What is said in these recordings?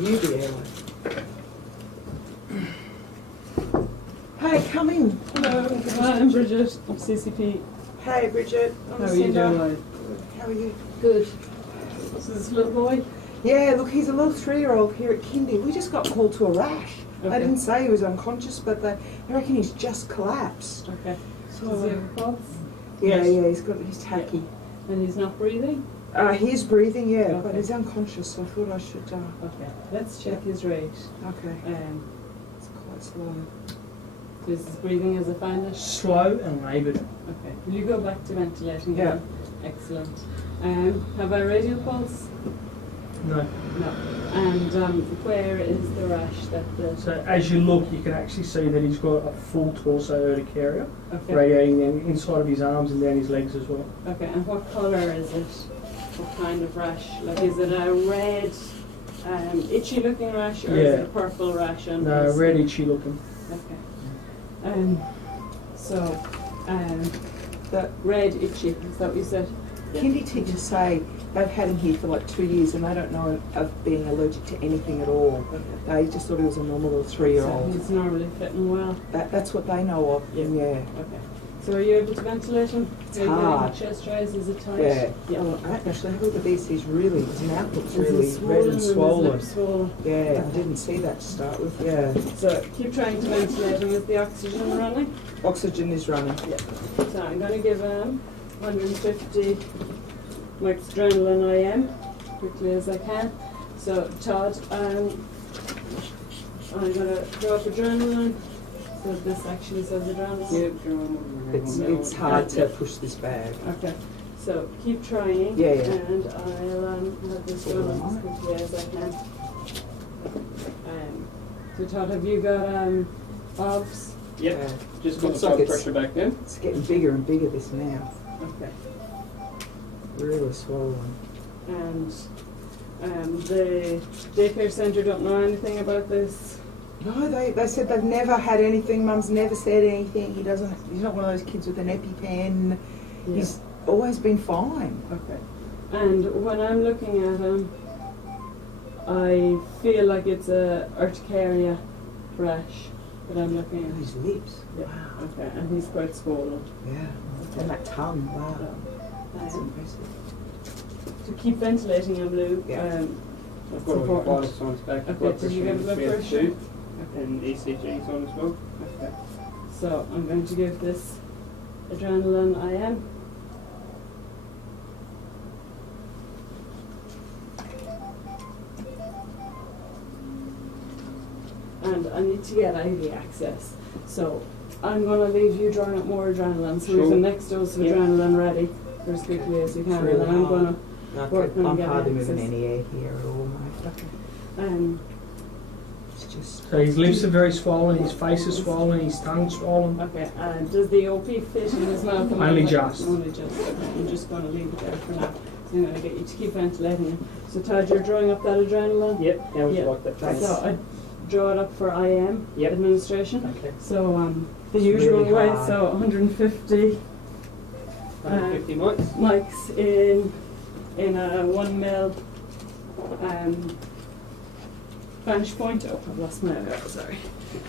you be, Ellen. Hey, come in. Hello, I'm Bridget. I'm CCP. Hey, Bridget. I'm How are you Lucinda. doing? How are you? Good. This is this little boy. Yeah, look, he's a little 3-year-old here at kindy. We just got called to a rash. They Okay. didn't say he was unconscious, but they reckon he's just collapsed. Okay. So, Does he have a pulse? yeah, Yes. he's tacky. And he's not breathing? He's breathing, yeah, but Okay. he's unconscious, so I thought I should, Okay. Let's check his rate. okay. It's quite slow. Is his breathing as I find it? Slow and laboured. Okay. Will you go back to ventilating Yeah. again? Excellent. Have I radial pulse? No. No. And where is the rash that the... So as you look, you can actually see that he's got a full torso urticaria Okay. radiating down inside of his arms and down his legs as well. Okay, and what colour is it? What kind of rash? Like, is it a red, itchy looking rash, or is it a purple rash? On No, his- red itchy looking. Okay. So, The red itchy, is that what you said? kindy teachers say they've had him here for like 2 years and they don't know of being allergic to anything at all. They just thought he was a normal little So 3-year-old. he's normally fitting well. That's what they know of. Yeah. Yeah. Okay. So are you able to ventilate him? It's Are you getting hard. chest rise? Is it tight? Yeah. Yeah. Oh, actually, have a look at this. His mouth looks Is really he red and and swollen. his lips swollen? Yeah, I didn't see that to start with. Yeah. So keep trying to ventilate him. Is the oxygen running? Oxygen is running. Yeah. So I'm going to give him 150 micro adrenaline IM quickly as I can. So Todd, I'm going to throw up adrenaline. So this actually says adrenaline. It's hard to push this bag. Okay. So keep trying. Yeah, yeah. And I'll have this going as quickly as I can. So Todd, have you got obs? Yep, Yeah. just got Looks the like blood it's- pressure back then. It's getting bigger and bigger, this mouth. Okay. Really swollen. And the daycare centre don't know anything about this. No, they said they've never had anything. Mum's never said anything. He's not one of those kids with an EpiPen. Yeah. He's always been fine. Okay. And when I'm looking at him, I feel like it's a urticaria rash that I'm looking And at. his lips. Yeah. Wow. Okay, and he's quite swollen. Yeah. And that tongue. Wow. That's Um, impressive. so keep ventilating him, Lou. Yeah. I've That's got all the important. vital signs back. Okay, blood did you get blood pressure pressure? MS2 Okay. and ECG's on as well. Okay. So I'm going to give this adrenaline IM. And I need to get IV access. So I'm going to leave you drawing up more adrenaline. So we have the Sure. next dose of Yeah. adrenaline ready for as quickly as you can. It's really and then I'm hard. going Work on I'm getting hardly moving access. any air here at all, mate. to... It's just... So his lips are very swollen, his face is swollen, his tongue's swollen. Okay, does the OP fit in his mouth? Only just. Only just. Okay, I'm just going to leave it there for now. So I'm going to get you to keep ventilating him. So Todd, you're drawing up that adrenaline? Yep, how would Yeah. you like that? Thanks. So I draw it up for IM Yep. administration. Okay. So the It's usual really way, hard. so 150 150 mics. mics in a 1 mil vantage point. Oh, I've lost my arrow, sorry.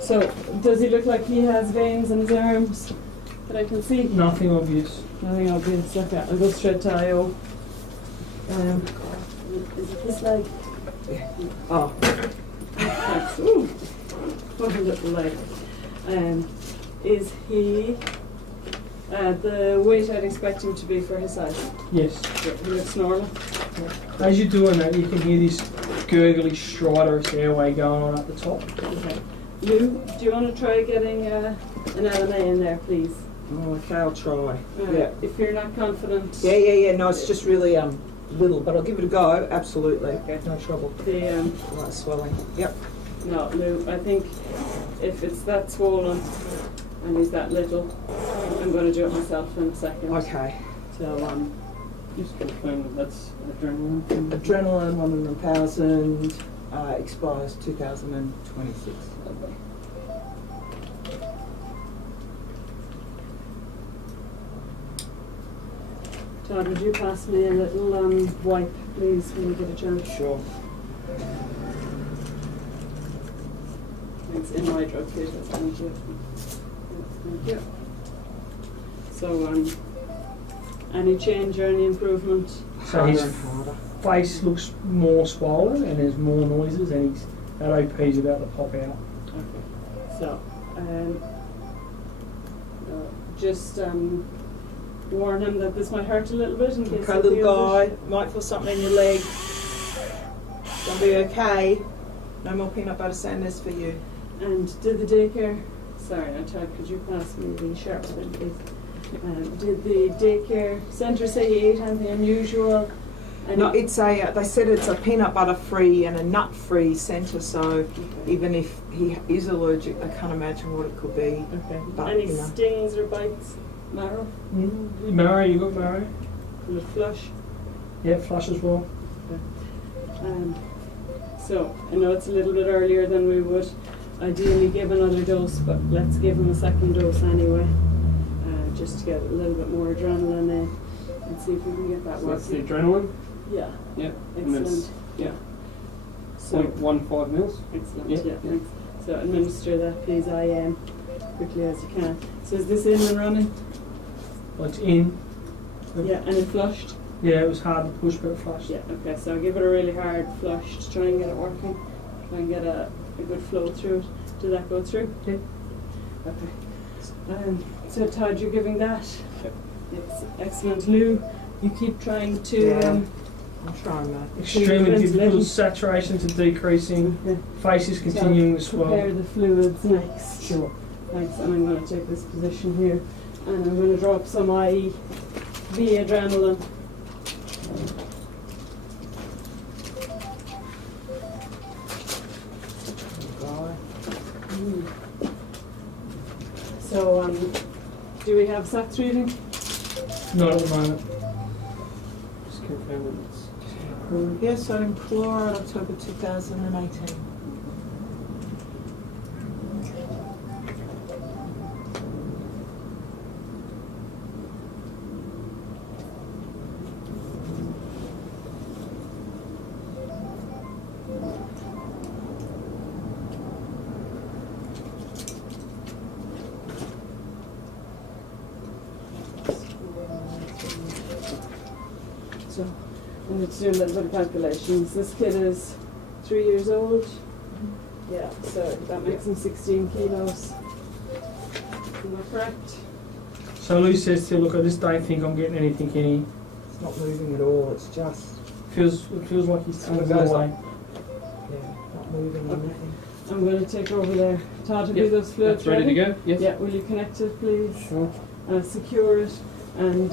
So does he look like he has veins in his arms that I can see? Nothing obvious. Nothing obvious. Okay, I'll go straight to IO. Is it this leg? Oh, Thanks. Ooh, what a little leg. Is he the weight I'd expect him to be for his size? Yes. Yeah, he looks normal. As you're doing that, you can hear this gurgly, stridorous airway going on at the top. Okay. Lou, do you want to try getting an LMA in there, please? okay, I'll try. Yeah. If you're not confident. Yeah. No, it's just really little, but I'll give it a go. Absolutely. Okay. No trouble. The Right, swelling. Yep. no, Lou. I think if it's that swollen and he's that little, I'm going to do it myself in a second. Okay. So Just confirm that that's adrenaline. Adrenaline 100,000 expires 2026. Todd, would you pass me a little wipe, please, when you get a chance? Sure. it's in my drug kit. Thank you. Thank you. So, any change or any improvement? So Harder his and harder. face looks more swollen and there's more noises, and that OP's about to pop out. Okay. So, just warn him that this might hurt a little bit in case Okay, he little feels guy, it. might feel something in your leg. Gonna be okay. No more peanut butter sanders for you. And did the daycare? Sorry, now Todd, could you pass me the sharp pen, please? Did the daycare centre say he ate anything unusual? No, it's a. They said it's a peanut butter free and a nut free centre. So even if he is allergic, I can't imagine what it could be. Okay. But, Any you know. stings or bites? Marrow? Marrow, you got marrow? Will it flush? Yeah, flush as well. So I know it's a little bit earlier than we would ideally give another dose, but let's give him a second dose anyway, just to get a little bit more adrenaline in and see if we can get that So that's the working. adrenaline. Yeah, Yeah. And excellent. that's, yeah. So 0.15 mils. excellent. Yeah, Yeah, yeah. thanks. So administer that, please, IM, quickly as you can. So is this in and running? Well, it's in. Yeah, and it flushed. Yeah, it was hard to push, but it flushed. Yeah, okay, so give it a really hard flush to try and get it working. Try and get a good flow through it. Did that go through? Yeah. Okay. So Todd, you're giving that? Yep. It's excellent. Lou, you keep trying to... Yeah. I'm trying that. Extremely Ventilation. difficult. Saturations are decreasing. Okay. Face is continuing to Prepare swell. the fluids next. Sure. Thanks, and I'm going to take this position here. And I'm going to drop some IV adrenaline. So, do we have SATs reading? Not at the moment. Just confirm that it's. Yes, sodium chloride, October 2018. So, I'm going to do a little bit of calculations. This kid is 3 years old. Yeah, so that makes him 16 kilos. Am I correct? So Lou says to look, I just don't think I'm getting anything in here. It's not moving at all. It's just It feels like he's And it tongue's goes away. not moving Okay. anything. I'm going to take over there. Todd, have Yep, you those fluids That's ready to go? Yes. Yeah, will you connect it, please? Sure. Secure it and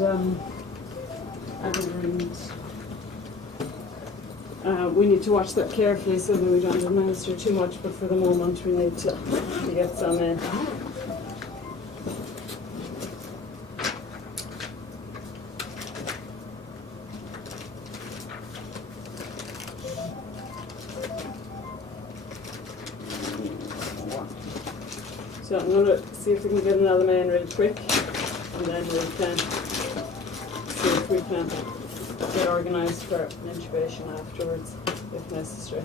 we need to watch that carefully so that we don't administer too much, but for the moment we need to get some in. So I'm going to see if we can get another man really quick, and then we can see if we can get organised for an intubation afterwards, if necessary.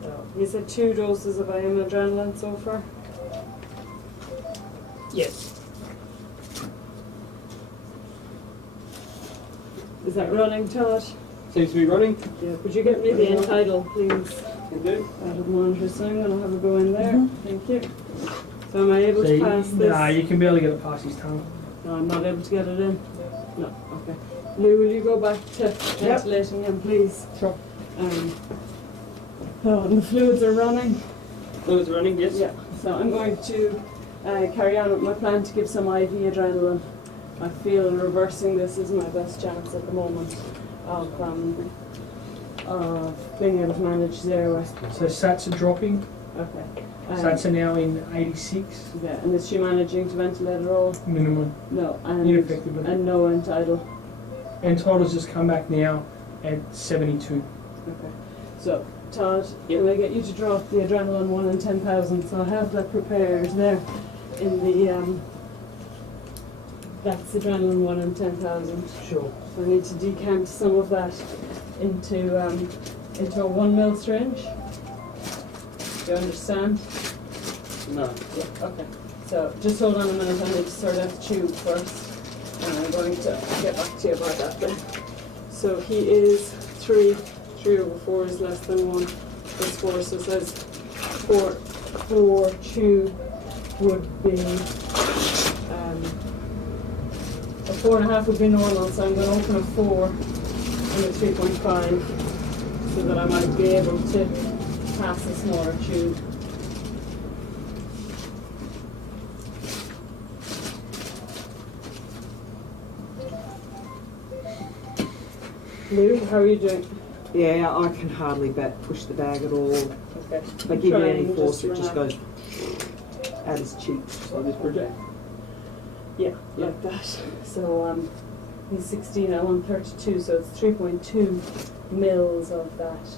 So, you said 2 doses of IM adrenaline so far? Yes. Is that running, Todd? Seems to be running. Yeah, could you get me the end title, please? Can do. Out of the monitor, so I'm going to have a go in there. Thank you. So am I able to pass this? Nah, you can barely get it past his tongue. No, I'm not able to get it in? No, okay. Lou, will you go back to ventilating him, please? Sure. Oh, and the fluids are running. Fluids running, yes. Yeah, so I'm going to carry on with my plan to give some IV adrenaline. I feel reversing this is my best chance at the moment of being able to manage the airway. So SATs are dropping. Okay. SATs are now in 86 Yeah, and is she managing to ventilate at all? minimum. No, and Ineffectively. and no end tidal. And title's just come back now at 72. Okay. So, Todd, Yep. can I get you to drop the adrenaline 1 in 10,000? So I have that prepared there in the, that's adrenaline 1 in 10,000. Sure. So I need to decant some of that into a 1 ml syringe. Do you understand? No. Yeah, okay. So just hold on a minute, I need to sort out the tube first. And I'm going to get back to you about that then. So he is 3 over 4 is less than 1 plus 4, so it says 4 tube would be, a 4.5 would be normal, so I'm going to open a 4 and a 3.5 so that I might be able to pass a smaller tube. Lou, how are you doing? Yeah, I can hardly push the bag at all. Okay. If I give it any Trying force, to it just relax. goes at his cheeks. So this project. Yeah, like that. So he's 16, I want 32, so it's 3.2 mils of that,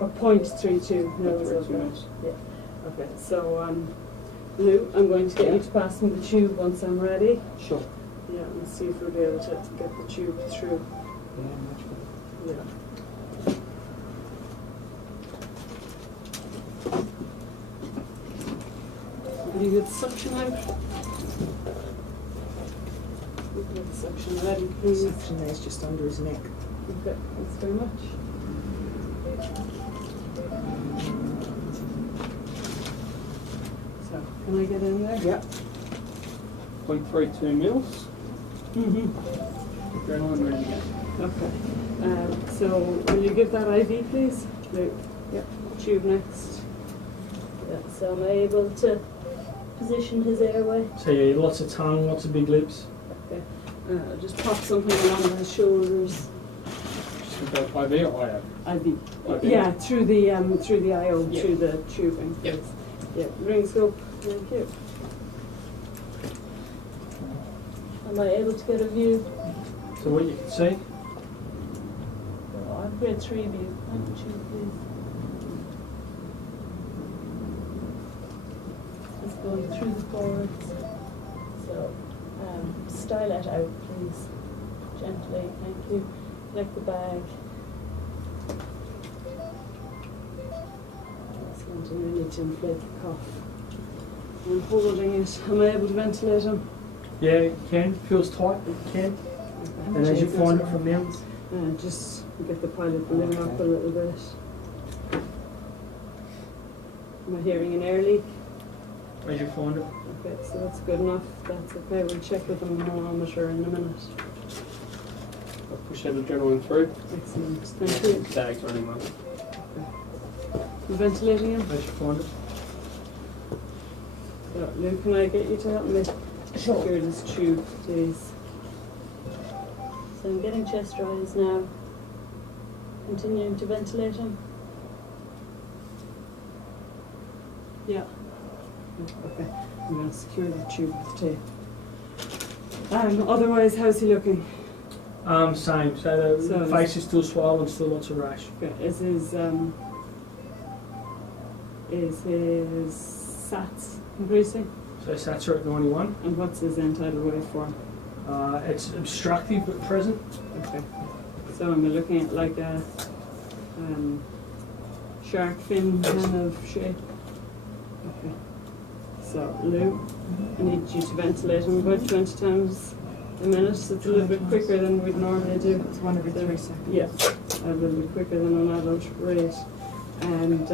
or 0.32 mils of that. Yeah. Okay. So Lou, I'm going to get you to pass me the tube once I'm ready. Sure. Yeah, and see if we'll be able to get the tube through. Yeah, much better. Yeah. Will you get the suction out? You can get the suction ready, The please. suction there's just under his neck. Okay, thanks very much. So, can I get in there? Yep. 0.32 mils. Mm-hmm. Adrenaline ready to go. Okay. So, will you give that IV, please? Luke. Yep. Tube next. Yeah, so am I able to position his airway? So yeah, lots of tongue, lots of big lips. Okay. Just pop something along his shoulders. Just about IV or IO? IV. IV. Yeah, through the IO, Yeah. through the tubing. Yep. please. Yeah, ring scope. Thank you. Am I able to get a view? So what you can see, Oh, I've got a 3 view. Thank you, please. It's going through the forwards. So, style it out, please. Gently, thank you. Like the bag. It's going to really to inflate the cuff. I'm holding it. Am I able to ventilate him? yeah, you can, feels tight, but you can. And as you find it from now, Just get the pilot balloon up a little bit. Am I hearing an air leak? as you find it. Okay, so that's good enough. That's okay. We'll check with the manometer in a minute. I'll push that adrenaline through. Excellent. Thank you. Bag's running well. You ventilating him? As you find it. So, Lou, can I get you to help me secure this tube, please? So I'm getting chest rise now. Continuing to ventilate him. Yeah. Okay. I'm going to secure the tube with tape. Otherwise, how's he looking? Same. So the So face is still swollen, still lots of rash. Okay. Is his SATs increasing? So sats are at 91. And what's his end tidal waveform? It's obstructive but present. Okay. So I'm looking at like a shark fin kind of shape. Okay. So Lou, I need you to ventilate him about 20 times a minute. So it's a little bit quicker than we'd normally do. It's 1 every 3 seconds. Yeah, a little bit quicker than an adult rate. And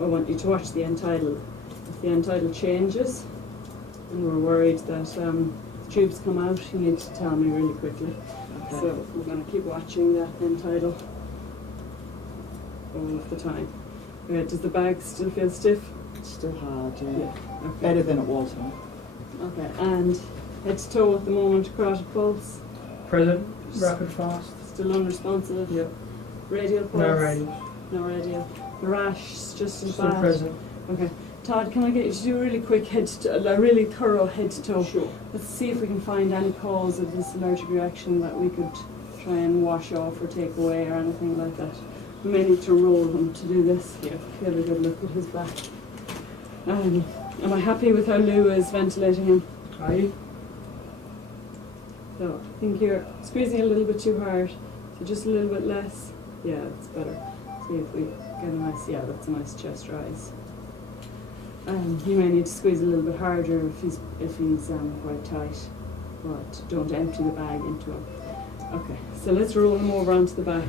I want you to watch the end tidal. If the end tidal changes and we're worried that tubes come out, you need to tell me really quickly. Okay. So we're going to keep watching that end tidal all of the time. Does the bag still feel stiff? It's still hard, yeah. Yeah. Okay. Better than it was, huh? Okay. And head to toe at the moment, carotid pulse. Present, rapid fast. Still unresponsive. Yep. Radial pulse. No radius. No radial. The rash is just as Still bad. present. Okay. Todd, can I get you to do a really quick a really thorough head to toe? Sure. Let's see if we can find any cause of this allergic reaction that we could try and wash off or take away or anything like that. We may need to roll him to do this. Yeah. Have a good look at his back. Am I happy with how Lou is ventilating him? Are you? So I think you're squeezing a little bit too hard. So just a little bit less. Yeah, that's better. See if we get a nice, yeah, that's a nice chest rise. You may need to squeeze a little bit harder if he's quite tight, but don't empty the bag into him. Okay, so let's roll him over onto the back.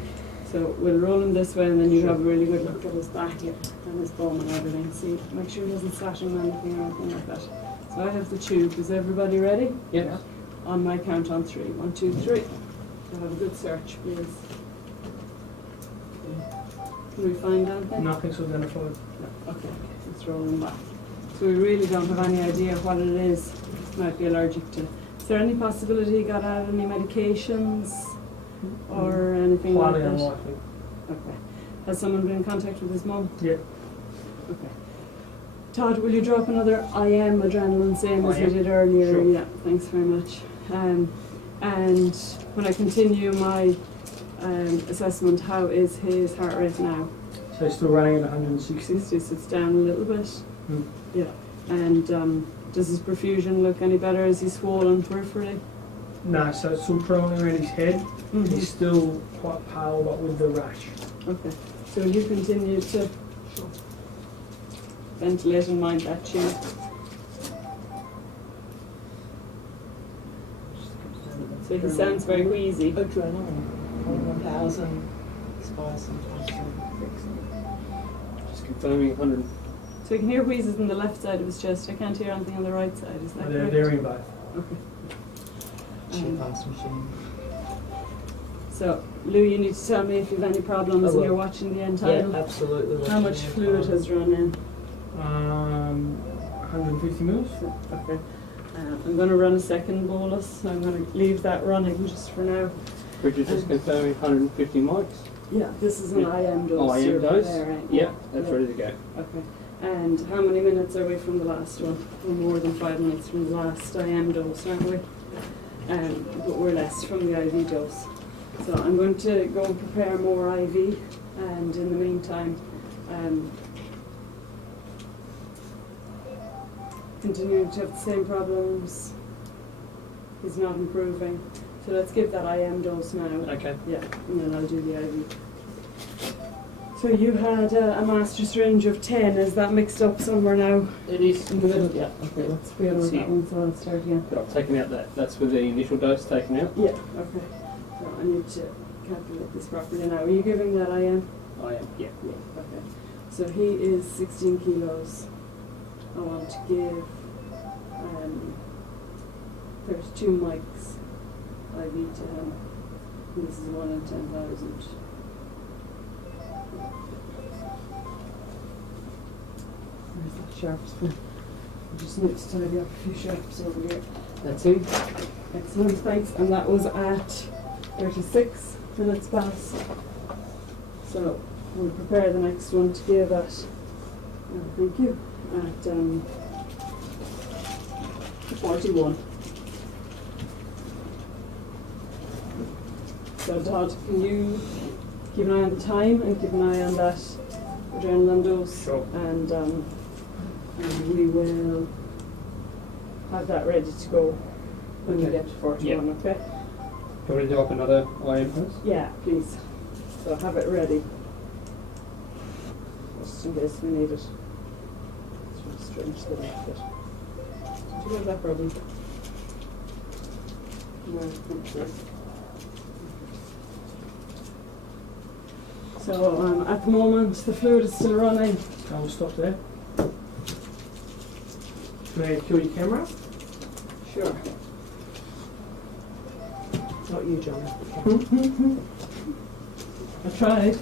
So we'll roll him this way, and then you Sure. have a really good look at his back and his bum and everything. See, make sure he doesn't slash on anything or anything like that. So I have the tube. Is everybody ready? Yep. On my count on 3. 1, 2, 3. So have a good search, please. Can we find anything? Nothing's identified. No. Okay, let's roll them back. So we really don't have any idea what it is. Might be allergic to. Is there any possibility he got out any medications or anything Highly like that? unlikely. Okay. Has someone been in contact with his mum? Yeah. Okay. Todd, will you drop another IM adrenaline same as you IM? did earlier? Sure. Yeah, thanks very much. And when I continue my assessment, how is his heart rate now? So he's still running at 160. He sits down a little bit. Mm. Yeah. And does his perfusion look any better? Is he swollen peripherally? No, so it's still predominantly around his head. He's still quite pale, but with the rash. Okay. So will you continue to ventilate and mind that tube? So he sounds very wheezy. Adrenaline, 1,000 spice and Just confirming 100. So you can hear wheezes on the left side of his chest. I can't hear anything on the right side. Is that correct? They're in both. Okay. cheap ass machine. So, Lou, you need to tell me if you have any problems I and will. you're watching the end title. Yeah, absolutely. How much fluid has run in? 150 mils. Okay. I'm going to run a second bolus, so I'm going to leave that running just for now. Bridget just confirming 150 mics. Yeah, this is an Yeah. IM dose. Oh, IM you're dose? preparing. Yeah, that's Yeah. ready to go. Okay. And how many minutes are we from the last one? We're more than 5 minutes from the last IM dose, aren't we? But we're less from the IV dose. So I'm going to go and prepare more IV, and in the meantime, continuing to have the same problems. He's not improving. So let's give that IM dose now. Okay. Yeah, and then I'll do the IV. So you had a master syringe of 10. Is that mixed up somewhere now? It is. In the middle? Yeah. Okay, let's wheel on See. that one, so I'll start again. But I've taken out that. That's with the initial dose taken out. Yeah, okay. So I need to calculate this properly now. Are you giving that IM? I am. Yeah. Yeah, okay. So he is 16 kilos. I want to give 32 mics IV to him. And this is 1 in 10,000. Where's that sharps pen? I just need to tidy up a few sharps over here. That's him. Excellent, thanks. And that was at 36 minutes past. So we'll prepare the next one to give at, thank you, at 41. So Todd, can you keep an eye on the time and keep an eye on that adrenaline dose? Sure. And we will have that ready to go when we Okay. get to 41, okay? Do you want to do up another IM first? Yeah, please. So have it ready. Just in case we need it. It's really strange that I have it. Did you have that problem? No, I'm sure. So at the moment the fluid is still running. I will stop there. Can I kill your camera? Sure. Not you, John. I tried.